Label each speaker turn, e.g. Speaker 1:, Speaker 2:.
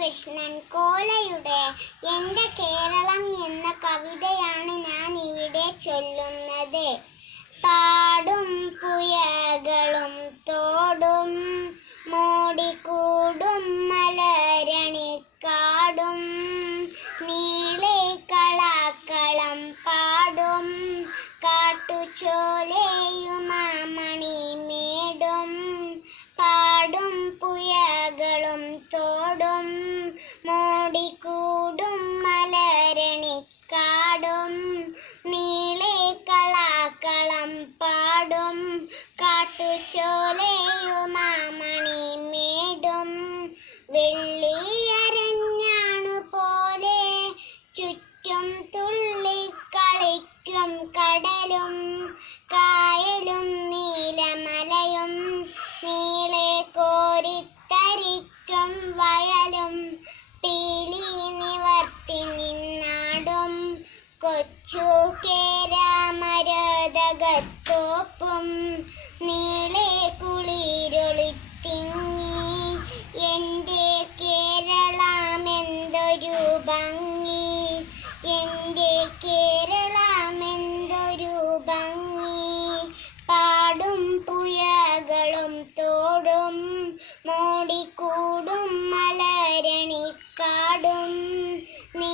Speaker 1: കൃഷ്ണൻ കോലയുടെ എന്റെ കേരളം എന്ന കവിതയാണ് ഞാൻ ഇവിടെ ചൊല്ലുന്നത്. പാടും പുയകളും തോടും മൂടിക്കൂടും മലരണിക്കാടും നീളെ കളക്കളം പാടും കാട്ടുചോലയുമാമണി പാടും. കാട്ടുചോലയുമാമണി മേടും. വെള്ളിയരഞ്ഞാണു പോലെ ചുറ്റും തുള്ളിക്കളിക്കും കടലും. കായലും നീലമലയും നീളെ കോരിത്തരിക്കും വയലും. പീലി നിവർത്തി നിന്നാടും. കൊച്ചു മുഖത്തോപ്പം നീളെ കുളിരൊളിത്തിങ്ങി. എന്റെ കേരളമെന്തൊരു ഭംഗി. എന്റെ കേരളമെന്തൊരു ഭംഗി. പാടും പുയകളും തോടും മോടിക്കൂടും മലരണിക്കാടും. നീ